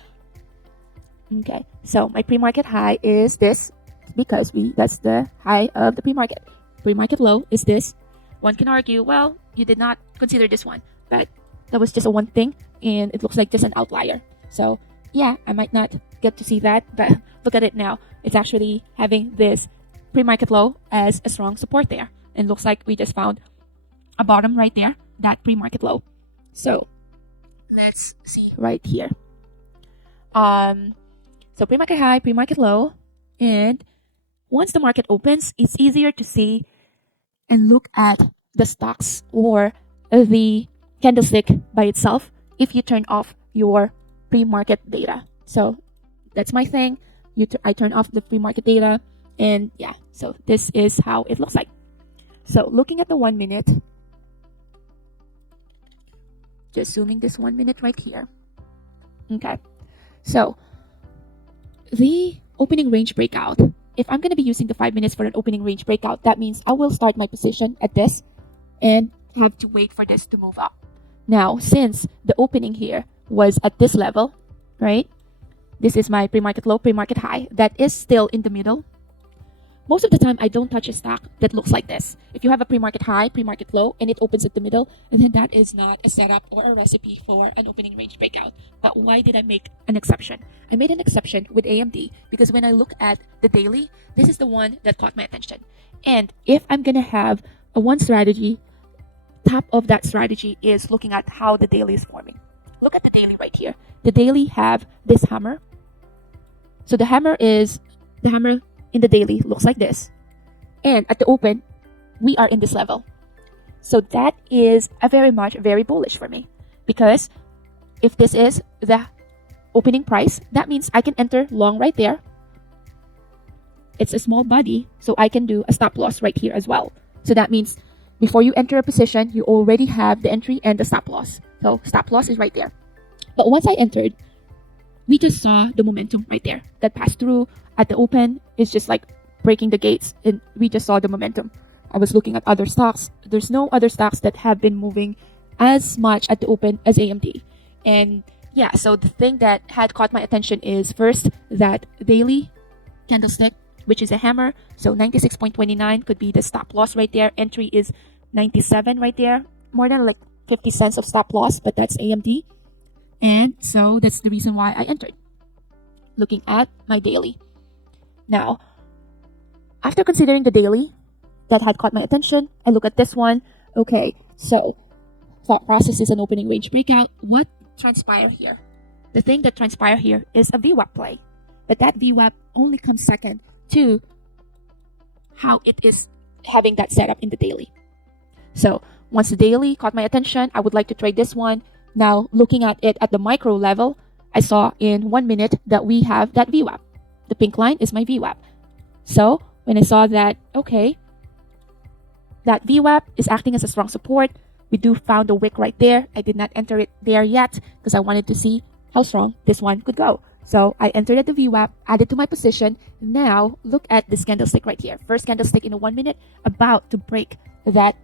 Okay, so my pre-market high is this, because that's the high of the pre-market. Pre-market low is this. One can argue, well, you did not consider this one, but that was just a one thing, and it looks like just an outlier. So yeah, I might not get to see that, but look at it now. It's actually having this pre-market low as a strong support there, and looks like we just found a bottom right there, that pre-market low. So let's see right here. So pre-market high, pre-market low, and once the market opens, it's easier to see and look at the stocks or the candlestick by itself if you turn off your pre-market data. So that's my thing. I turn off the pre-market data, and yeah, so this is how it looks like. So looking at the 1 minute, just zooming this 1 minute right here. Okay, so the opening range breakout, if I'm going to be using the 5 minutes for an opening range breakout, that means I will start my position at this and have to wait for this to move up. Now, since the opening here was at this level, right? This is my pre-market low, pre-market high. That is still in the middle. Most of the time, I don't touch a stock that looks like this. If you have a pre-market high, pre-market low, and it opens at the middle, then that is not a setup or a recipe for an opening range breakout. But why did I make an exception? I made an exception with AMD because when I look at the daily, this is the one that caught my attention. And if I'm going to have a one strategy, top of that strategy is looking at how the daily is forming. Look at the daily right here. The daily have this hammer. So the hammer in the daily looks like this, and at the open we are in this level. So that is very bullish for me, because if this is the opening price, that means I can enter long right there. It's a small body, so I can do a stop loss right here as well. So that means before you enter a position, you already have the entry and the stop loss. So stop loss is right there. But once I entered, we just saw the momentum right there that passed through at the open. It's just like breaking the gates, and we just saw the momentum. I was looking at other stocks. There's no other stocks that have been moving as much at the open as AMD. And yeah, so the thing that had caught my attention is first that daily candlestick, which is a hammer. So 96.29 could be the stop loss right there. Entry is 97 right there. More than like 50 cents of stop loss, but that's AMD. And so that's the reason why I entered. Looking at my daily. Now, after considering the daily that had caught my attention, I look at this one. Okay, so thought process is an opening range breakout. What transpired here? The thing that transpired here is a VWAP play. But that VWAP only comes second to how it is having that setup in the daily. So once the daily caught my attention, I would like to trade this one. Now, looking at it at the micro level, I saw in 1 minute that we have that VWAP. The pink line is my VWAP. So when I saw that, okay, that VWAP is acting as a strong support, we do found a wick right there. I did not enter it there yet because I wanted to see how strong this one could go. So I entered at the VWAP, added to my position. Now look at this candlestick right here. First candlestick in a 1 minute, about to break that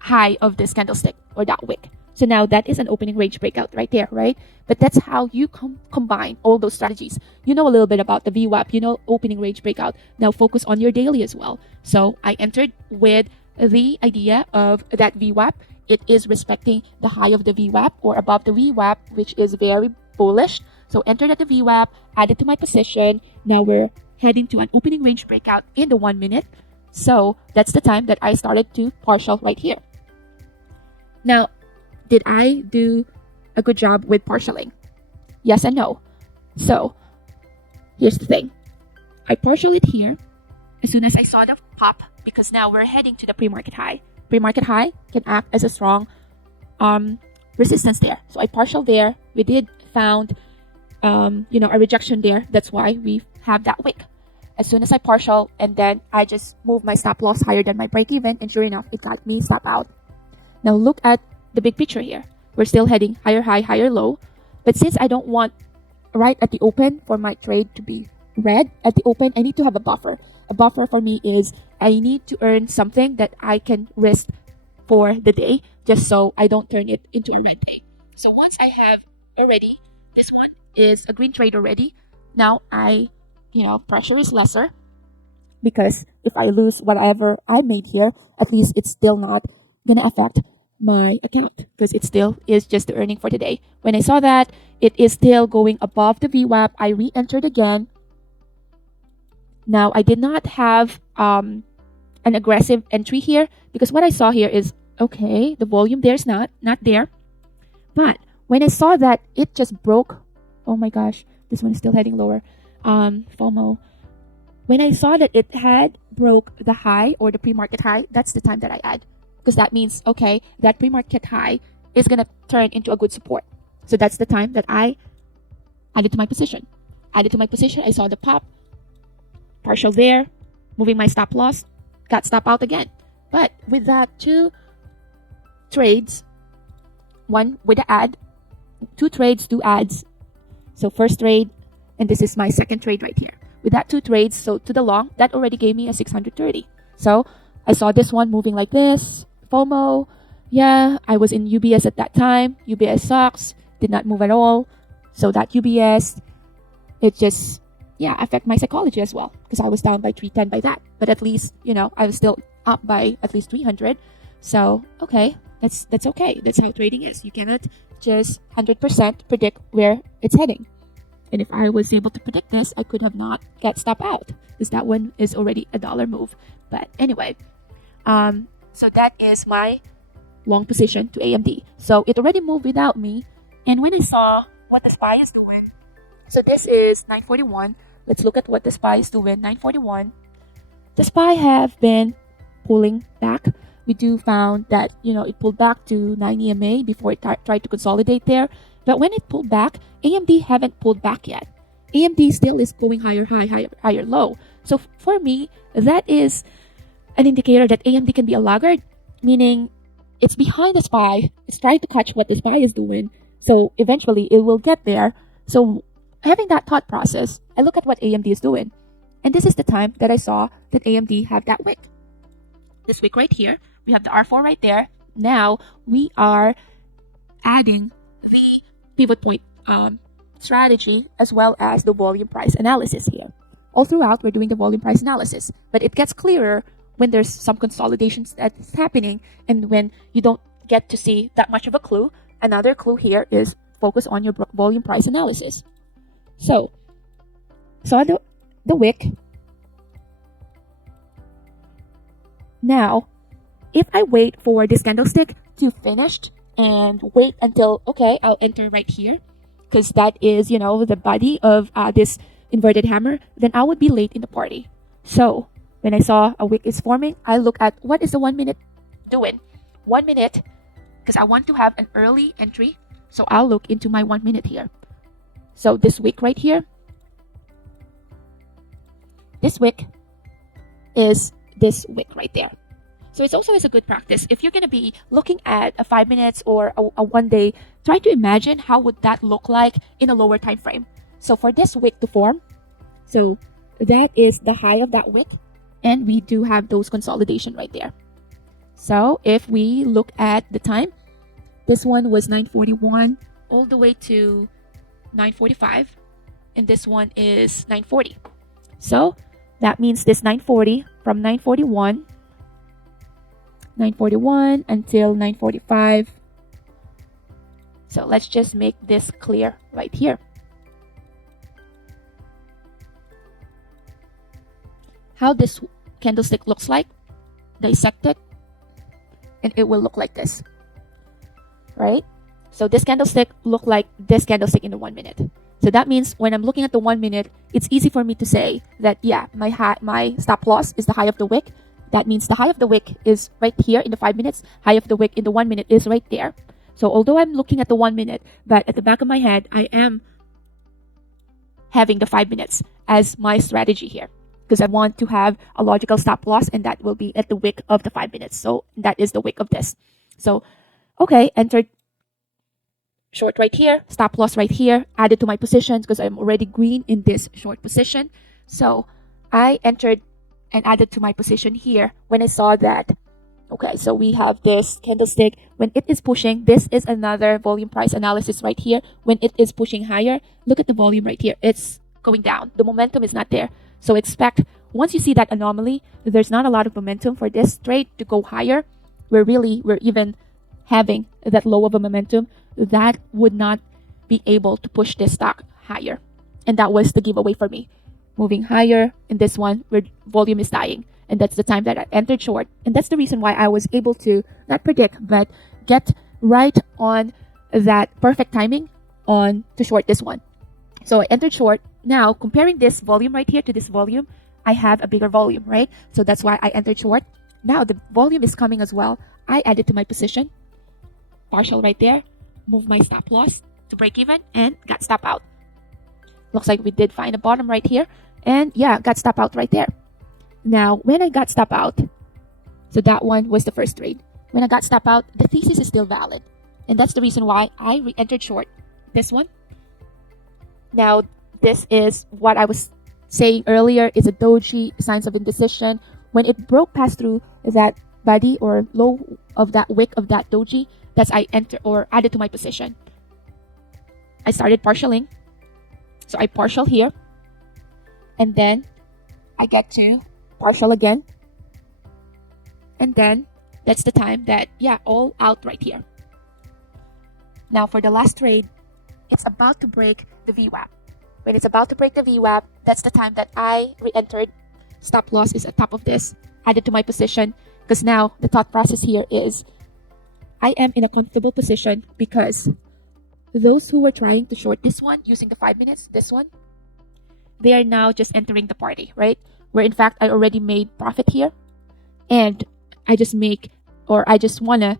high of this candlestick or that wick. So now that is an opening range breakout right there, right? But that's how you combine all those strategies. You know a little bit about the VWAP, you know opening range breakout. Now focus on your daily as well. So I entered with the idea of that VWAP. It is respecting the high of the VWAP or above the VWAP, which is very bullish. So entered at the VWAP, added to my position. Now we're heading to an opening range breakout in the 1 minute. So that's the time that I started to partial right here. Now, did I do a good job with partialing? Yes and no. So here's the thing. I partial it here as soon as I saw the pop, because now we're heading to the pre-market high. Pre-market high can act as a strong resistance there. So I partial there. We did found a rejection there. That's why we have that wick. As soon as I partial, and then I just move my stop loss higher than my break even, and sure enough, it got me stop out. Now look at the big picture here. We're still heading higher high, higher low. But since I don't want right at the open for my trade to be red at the open, I need to have a buffer. A buffer for me is I need to earn something that I can risk for the day, just so I don't turn it into a red day. So once I have already, this one is a green trade already. Now pressure is lesser, because if I lose whatever I made here, at least it's still not gonna affect my account, because it still is just the earning for the day. When I saw that it is still going above the VWAP, I re-entered again. Now I did not have an aggressive entry here, because what I saw here is, okay, the volume there's not there. But when I saw that it just broke, oh my gosh, this one is still heading lower. FOMO. When I saw that it had broke the high or the pre-market high, that's the time that I add. Because that means, okay, that pre-market high is going to turn into a good support. So that's the time that I added to my position. Added to my position, I saw the pop, partial there, moving my stop loss, got stop out again. But with that, two trades, one with the add, two trades, two adds. So first trade, and this is my second trade right here. With that two trades, so to the long, that already gave me a 630. So I saw this one moving like this. FOMO. Yeah, I was in UBS at that time. UBS sucks. Did not move at all. So that UBS, it just, affect my psychology as well, because I was down by 310 by that. But at least, I was still up by at least 300. So, okay, that's okay. That's how trading is. You cannot just 100% predict where it's heading. And if I was able to predict this, I could have not get stop out, because that one is already a dollar move. But anyway, so that is my long position to AMD. So it already moved without me. And when I saw what the SPY is doing, so this is 941. Let's look at what the SPY is doing. 941. The SPY have been pulling back. We do found that, it pulled back to 9 EMA before it tried to consolidate there. But when it pulled back, AMD haven't pulled back yet. AMD still is going higher high, higher low. So for me, that is an indicator that AMD can be a laggard, meaning it's behind the SPY. It's trying to catch what the SPY is doing. So eventually it will get there. So having that thought process, I look at what AMD is doing. And this is the time that I saw that AMD have that wick. This wick right here. We have the R4 right there. Now we are adding the pivot point strategy as well as the volume price analysis here. All throughout, we're doing the volume price analysis. But it gets clearer when there's some consolidations that's happening, and when you don't get to see that much of a clue. Another clue here is focus on your volume price analysis. So saw the wick. Now, if I wait for this candlestick to finish and wait until, okay, I'll enter right here, because that is, the body of this inverted hammer, then I would be late in the party. So when I saw a wick is forming, I look at what is the 1 minute doing. 1 minute, because I want to have an early entry. So I'll look into my 1 minute here. So this wick right here, this wick is this wick right there. So it's also a good practice. If you're going to be looking at a 5 minutes or a 1 day, try to imagine how would that look like in a lower time frame. So for this wick to form, so that is the high of that wick, and we do have those consolidation right there. So if we look at the time, this one was 9:41 all the way to 9:45, and this one is 9:40. So that means this 9:40 from 9:41 until 9:45. So let's just make this clear right here. How this candlestick looks like, dissect it, and it will look like this, right? So this candlestick look like this candlestick in the 1 minute. So that means when I'm looking at the 1 minute, it's easy for me to say that, yeah, my stop loss is the high of the wick. That means the high of the wick is right here in the 5 minutes. High of the wick in the 1 minute is right there. So although I'm looking at the 1 minute, but at the back of my head, I am having the 5 minutes as my strategy here, because I want to have a logical stop loss, and that will be at the wick of the 5 minutes. So that is the wick of this. So, okay, entered short right here, stop loss right here, added to my positions because I'm already green in this short position. So I entered and added to my position here when I saw that, okay, so we have this candlestick. When it is pushing, this is another volume price analysis right here. When it is pushing higher, look at the volume right here. It's going down. The momentum is not there. So expect, once you see that anomaly, there's not a lot of momentum for this trade to go higher. We're even having that low of a momentum that would not be able to push this stock higher. And that was the giveaway for me. Moving higher in this one where volume is dying. And that's the time that I entered short. And that's the reason why I was able to not predict, but get right on that perfect timing on to short this one. So I entered short. Now, comparing this volume right here to this volume, I have a bigger volume, right? So that's why I entered short. Now the volume is coming as well. I added to my position. Partial right there. Move my stop loss to break even and got stop out. Looks like we did find a bottom right here. And yeah, got stop out right there. Now, when I got stop out, so that one was the first trade. When I got stop out, the thesis is still valid. And that's the reason why I re-entered short this one. Now, this is what I was saying earlier, is a doji, signs of indecision. When it broke past through that body or low of that wick of that doji, that's I enter or added to my position. I started partialing. So I partial here. And then I get to partial again. And then that's the time that, yeah, all out right here. Now for the last trade, it's about to break the VWAP. When it's about to break the VWAP, that's the time that I re-entered. Stop loss is at top of this. Added to my position. Because now the thought process here is I am in a comfortable position because those who were trying to short this one using the 5 minutes, this one, they are now just entering the party, right? Where in fact I already made profit here, and I just want to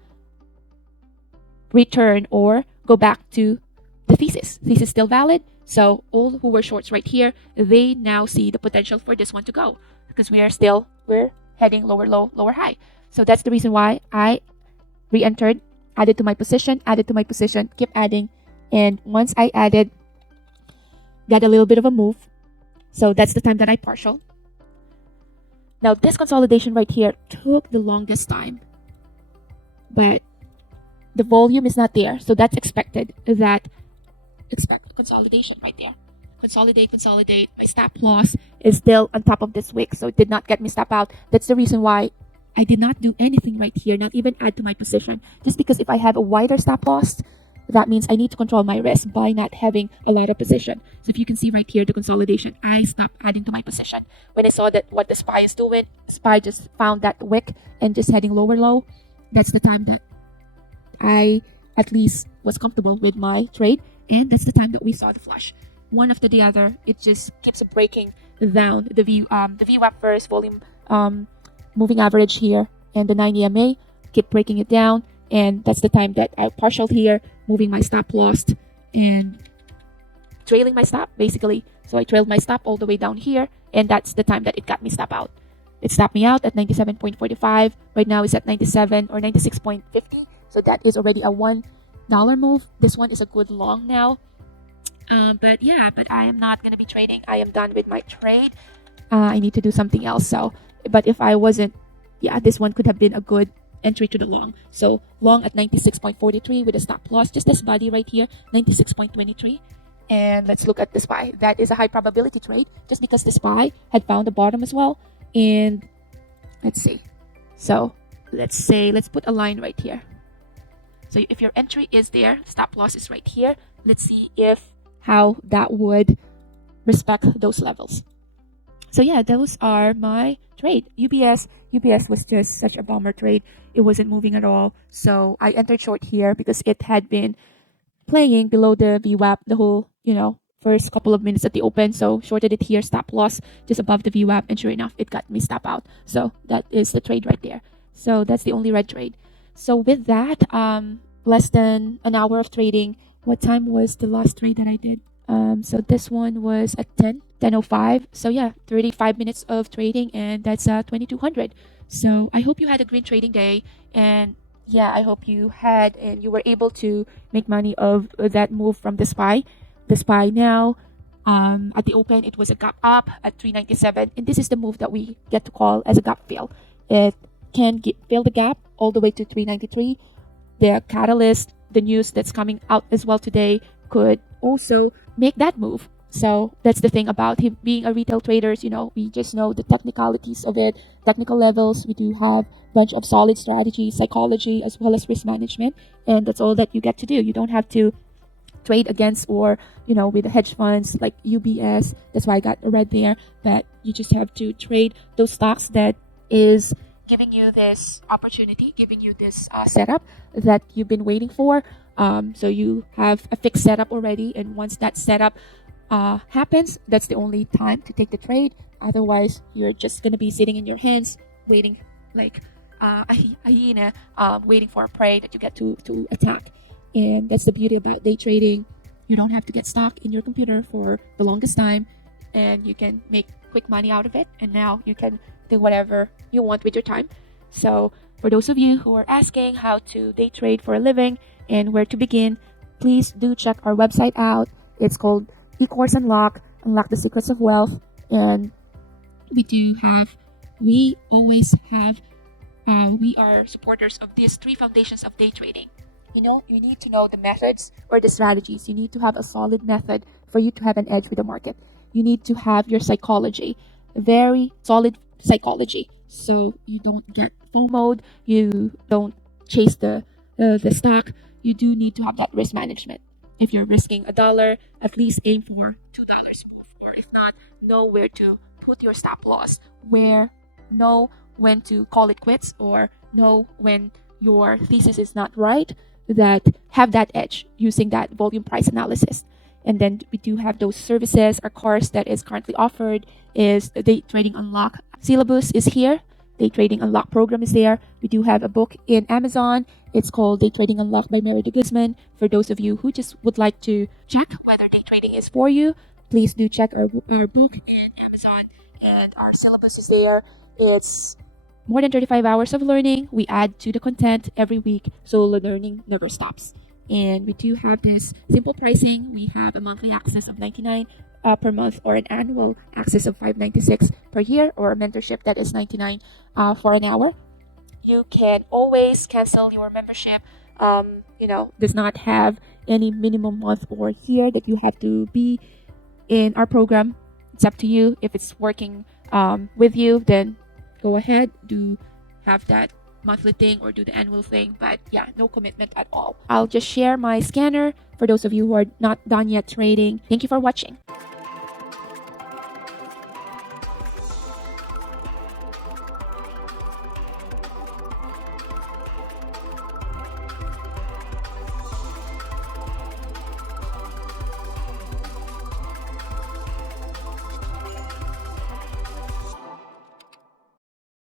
return or go back to the thesis. Thesis still valid. So all who were shorts right here, they now see the potential for this one to go because we're heading lower low, lower high. So that's the reason why I re-entered, added to my position, keep adding. And once I added, got a little bit of a move. So that's the time that I partial. Now this consolidation right here took the longest time, but the volume is not there. So that's expect consolidation right there. Consolidate. My stop loss is still on top of this wick, so it did not get me stop out. That's the reason why I did not do anything right here, not even add to my position. Just because if I have a wider stop loss, that means I need to control my risk by not having a lot of position. So if you can see right here, the consolidation, I stopped adding to my position. When I saw that what the SPY is doing, SPY just found that wick and just heading lower low, that's the time that I at least was comfortable with my trade. And that's the time that we saw the flush. One after the other, it just keeps breaking down the VWAP first, volume moving average here, and the 9 EMA, keep breaking it down. And that's the time that I partialed here, moving my stop loss, and trailing my stop basically. So I trailed my stop all the way down here, and that's the time that it got me stop out. It stopped me out at 97.45. Right now it's at 97 or 96.50. So that is already a $1 move. This one is a good long now. But I am not going to be trading. I am done with my trade. I need to do something else. So, but if I wasn't, this one could have been a good entry to the long. So long at 96.43 with a stop loss, just this body right here, 96.23. And let's look at the SPY. That is a high probability trade just because the SPY had found the bottom as well. And let's see. So let's put a line right here. So if your entry is there, stop loss is right here. Let's see how that would respect those levels. So yeah, those are my trade. UBS was just such a bomber trade. It wasn't moving at all. So I entered short here because it had been playing below the VWAP the whole, first couple of minutes at the open. So shorted it here, stop loss just above the VWAP, and sure enough, it got me stop out. So that is the trade right there. So that's the only red trade. So with that, less than an hour of trading. What time was the last trade that I did? So this one was at 10:05. So yeah, 35 minutes of trading, and that's 2200. So I hope you had a green trading day, and yeah, I hope you had and you were able to make money of that move from the SPY. The SPY now, at the open, it was a gap up at 397, and this is the move that we get to call as a gap fill. It can fill the gap all the way to 393. The catalyst, the news that's coming out as well today, could also make that move. So that's the thing about him being a retail traders. We just know the technicalities of it, technical levels. We do have a bunch of solid strategy, psychology, as well as risk management, and that's all that you get to do. You don't have to trade against or with the hedge funds like UBS. That's why I got a red there. But you just have to trade those stocks that is giving you this opportunity, giving you this setup that you've been waiting for. So you have a fixed setup already, and once that setup happens, that's the only time to take the trade. Otherwise, you're just going to be sitting in your hands waiting like a hyena, waiting for a prey that you get to attack. And that's the beauty about day trading. You don't have to get stuck in your computer for the longest time, and you can make quick money out of it, and now you can do whatever you want with your time. So for those of you who are asking how to day trade for a living and where to begin, please do check our website out. It's called eCourse Unlock the Secrets of Wealth. And we are supporters of these 3 foundations of day trading. You need to know the methods or the strategies. You need to have a solid method for you to have an edge with the market. You need to have your psychology, very solid psychology, so you don't get FOMO'd, you don't chase the stock. You do need to have that risk management. If you're risking $1, at least aim for $2 move, or if not, know where to put your stop loss, know when to call it quits, or know when your thesis is not right, that have that edge using that volume price analysis. And then we do have those services. Our course that is currently offered is the Day Trading Unlock syllabus is here. Day Trading Unlock program is there. We do have a book in Amazon. It's called Day Trading Unlock by Mary de Guzman. For those of you who just would like to check whether day trading is for you, please do check our book in Amazon, and our syllabus is there. It's more than 35 hours of learning. We add to the content every week, so the learning never stops. And we do have this simple pricing. We have a monthly access of $99 per month, or an annual access of $596 per year, or a mentorship that is $99 for an hour. You can always cancel your membership. Does not have any minimum month or year that you have to be in our program. It's up to you. If it's working with you, then go ahead, do have that monthly thing or do the annual thing, but yeah, no commitment at all. I'll just share my scanner for those of you who are not done yet trading. Thank you for watching.